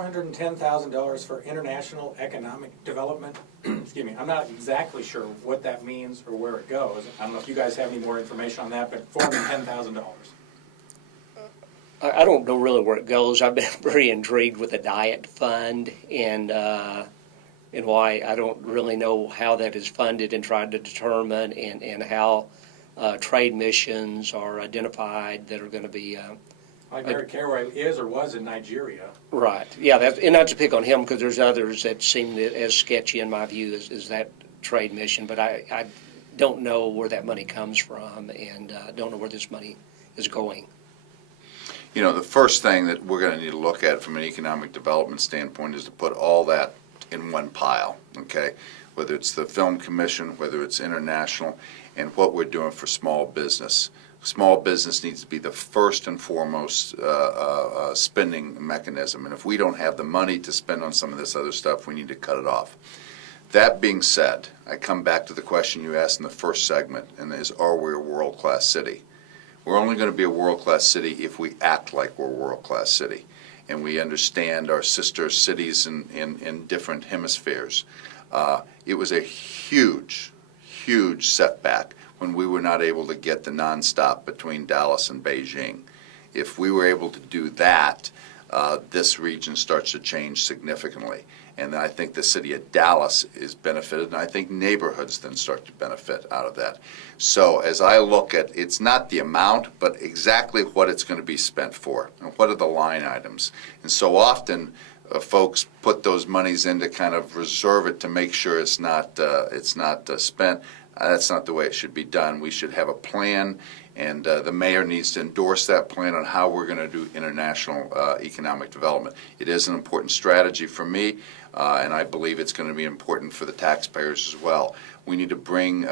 $410,000 for international economic development. Excuse me, I'm not exactly sure what that means or where it goes. I don't know if you guys have any more information on that, but $410,000. I don't know really where it goes. I've been very intrigued with the diet fund and why. I don't really know how that is funded and tried to determine and how trade missions are identified that are going to be. Like Mary Carraway is or was in Nigeria. Right. Yeah, and not to pick on him because there's others that seem as sketchy in my view as that trade mission, but I don't know where that money comes from and don't know where this money is going. You know, the first thing that we're going to need to look at from an economic development standpoint is to put all that in one pile, okay? Whether it's the Film Commission, whether it's international, and what we're doing for small business. Small business needs to be the first and foremost spending mechanism, and if we don't have the money to spend on some of this other stuff, we need to cut it off. That being said, I come back to the question you asked in the first segment, and is, are we a world-class city? We're only going to be a world-class city if we act like we're a world-class city, and we understand our sister cities in different hemispheres. It was a huge, huge setback when we were not able to get the nonstop between Dallas and Beijing. If we were able to do that, this region starts to change significantly. And I think the city of Dallas is benefited, and I think neighborhoods then start to benefit out of that. So as I look at, it's not the amount, but exactly what it's going to be spent for, and what are the line items. And so often, folks put those monies in to kind of reserve it to make sure it's not spent. That's not the way it should be done. We should have a plan, and the mayor needs to endorse that plan on how we're going to do international economic development. It is an important strategy for me, and I believe it's going to be important for the taxpayers as well. We need to bring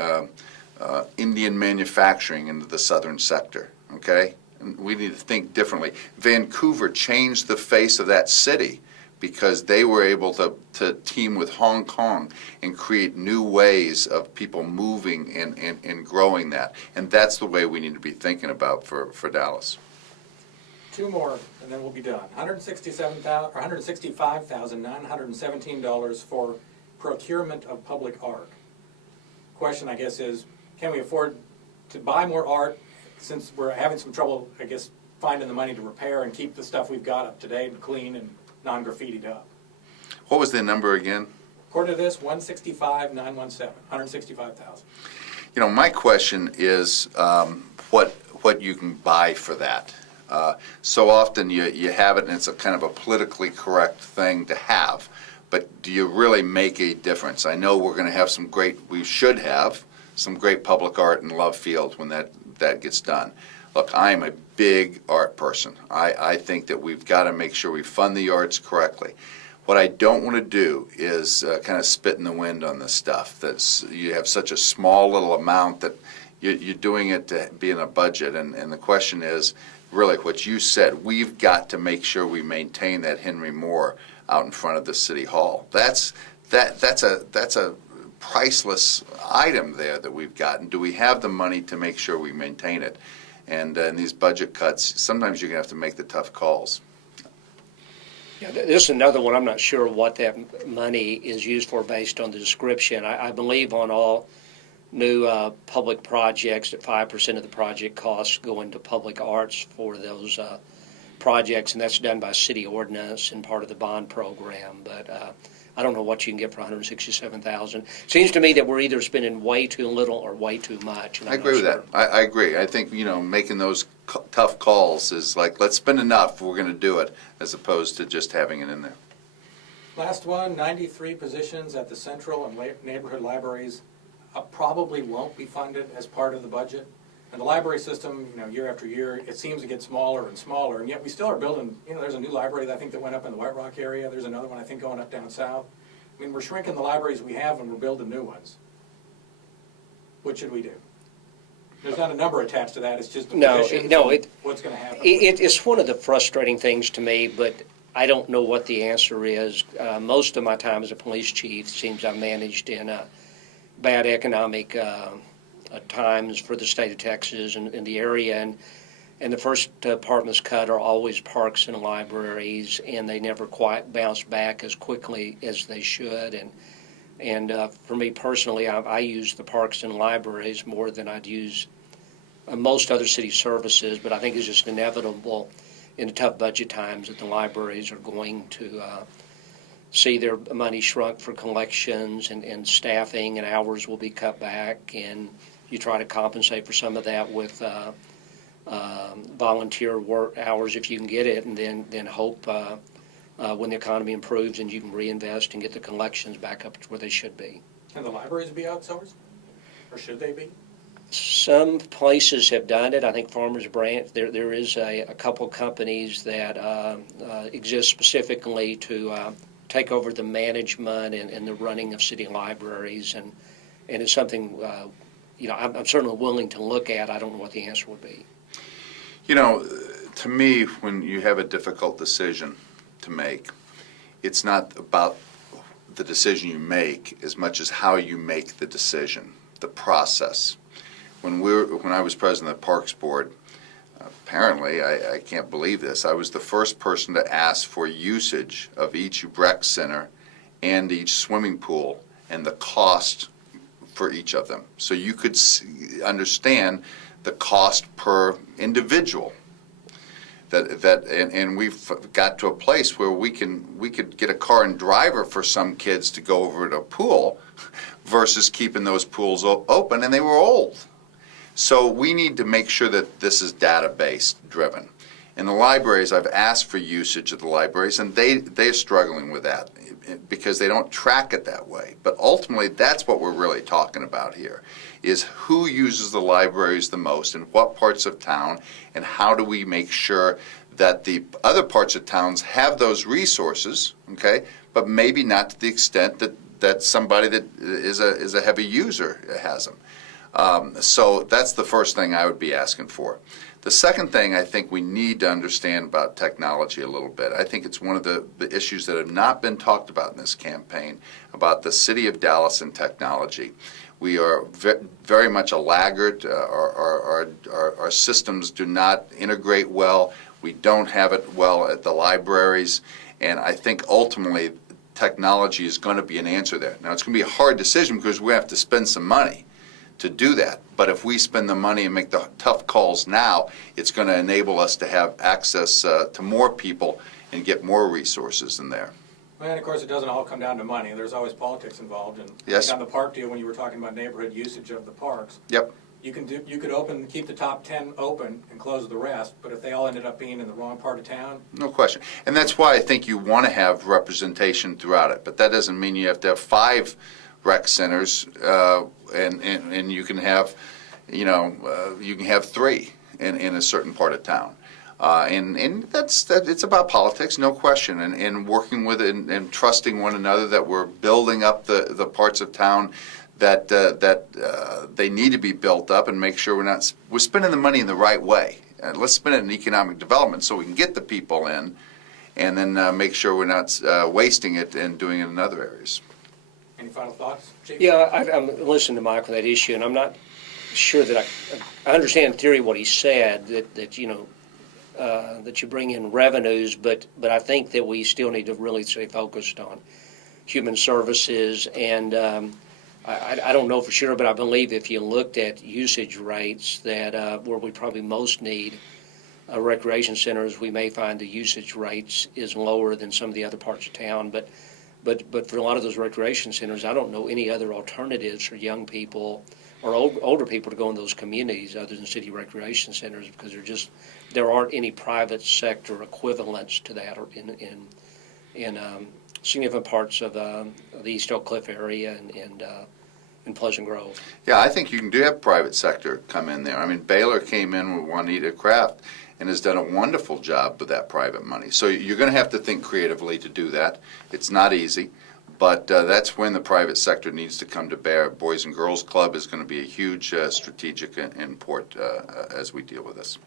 Indian manufacturing into the southern sector, okay? And we need to think differently. Vancouver changed the face of that city because they were able to team with Hong Kong and create new ways of people moving and growing that. And that's the way we need to be thinking about for Dallas. Two more, and then we'll be done. $165,917 for procurement of public art. Question, I guess, is can we afford to buy more art since we're having some trouble, I guess, finding the money to repair and keep the stuff we've got up to date and clean and non-graffitied up? What was the number again? According to this, 165,917, 165,000. You know, my question is what you can buy for that. So often you have it, and it's a kind of a politically correct thing to have. But do you really make a difference? I know we're going to have we should have some great public art in Love Field when that gets done. Look, I am a big art person. I think that we've got to make sure we fund the arts correctly. What I don't want to do is kind of spit in the wind on this stuff. You have such a small little amount that you're doing it to be in a budget. And the question is, really, what you said, we've got to make sure we maintain that Henry Moore out in front of the City Hall. That's a priceless item there that we've got. And do we have the money to make sure we maintain it? And in these budget cuts, sometimes you're going to have to make the tough calls. Yeah, this is another one. I'm not sure what that money is used for based on the description. I believe on all new public projects that 5% of the project costs go into public arts for those projects, and that's done by city ordinance and part of the bond program. But I don't know what you can get for $167,000. Seems to me that we're either spending way too little or way too much. I agree with that. I agree. I think, making those tough calls is like, let's spend enough, we're going to do it, as opposed to just having it in there. Last one, 93 positions at the central and neighborhood libraries probably won't be funded as part of the budget. And the library system, year after year, it seems to get smaller and smaller, and yet we still are building, there's a new library that I think that went up in the White Rock area. There's another one I think going up down south. I mean, we're shrinking the libraries we have and we're building new ones. What should we do? There's not a number attached to that. It's just what's going to happen. It's one of the frustrating things to me, but I don't know what the answer is. Most of my time as a police chief seems I've managed in bad economic times for the state of Texas and in the area, and And the first departments cut are always parks and libraries, and they never quite bounce back as quickly as they should. And for me personally, I use the parks and libraries more than I'd use most other city services, but I think it's just inevitable in the tough budget times that the libraries are going to see their money shrunk for collections, and staffing and hours will be cut back, and you try to compensate for some of that with volunteer work hours if you can get it, and then hope when the economy improves and you can reinvest and get the collections back up to where they should be. Can the libraries be outsourced? Or should they be? Some places have done it. I think Farmers Branch, there is a couple companies that exist specifically to take over the management and the running of city libraries, and it's something I'm certainly willing to look at. I don't know what the answer would be. To me, when you have a difficult decision to make, it's not about the decision you make as much as how you make the decision, the process. When I was president of the Parks Board, apparently, I can't believe this, I was the first person to ask for usage of each rec center and each swimming pool and the cost for each of them. So you could understand the cost per individual. And we've got to a place where we could get a car and driver for some kids to go over to a pool versus keeping those pools open, and they were old. So we need to make sure that this is database driven. In the libraries, I've asked for usage of the libraries, and they're struggling with that because they don't track it that way. But ultimately, that's what we're really talking about here, is who uses the libraries the most in what parts of town, and how do we make sure that the other parts of towns have those resources, okay, but maybe not to the extent that somebody that is a heavy user has them. So that's the first thing I would be asking for. The second thing I think we need to understand about technology a little bit, I think it's one of the issues that have not been talked about in this campaign, about the city of Dallas and technology. We are very much a laggard. Our systems do not integrate well. We don't have it well at the libraries. And I think ultimately technology is going to be an answer there. Now, it's going to be a hard decision because we have to spend some money to do that. But if we spend the money and make the tough calls now, it's going to enable us to have access to more people and get more resources in there. And of course, it doesn't all come down to money. There's always politics involved. And yes. On the park deal, when you were talking about neighborhood usage of the parks, yep. You could keep the top 10 open and close the rest, but if they all ended up being in the wrong part of town, no question. And that's why I think you want to have representation throughout it. But that doesn't mean you have to have 5 rec centers, and you can have, you can have 3 in a certain part of town. And it's about politics, no question, and working with it and trusting one another that we're building up the parts of town that they need to be built up, and make sure we're spending the money in the right way. Let's spend it in economic development so we can get the people in, and then make sure we're not wasting it and doing it in other areas. Any final thoughts, Chief? Yeah, I'm listening to Mike on that issue, and I'm not sure that I understand in theory what he said, that you bring in revenues, but I think that we still need to really stay focused on human services. And I don't know for sure, but I believe if you looked at usage rates, that where we probably most need recreation centers, we may find the usage rates is lower than some of the other parts of town. But for a lot of those recreation centers, I don't know any other alternatives for young people or older people to go in those communities other than city recreation centers, because there aren't any private sector equivalents to that, or in significant parts of the East Oak Cliff area and in Pleasant Grove. Yeah, I think you can do have private sector come in there. I mean, Baylor came in with Juanita Kraft and has done a wonderful job with that private money. So you're going to have to think creatively to do that. It's not easy, but that's when the private sector needs to come to bear. Boys and Girls Club is going to be a huge strategic import as we deal with this.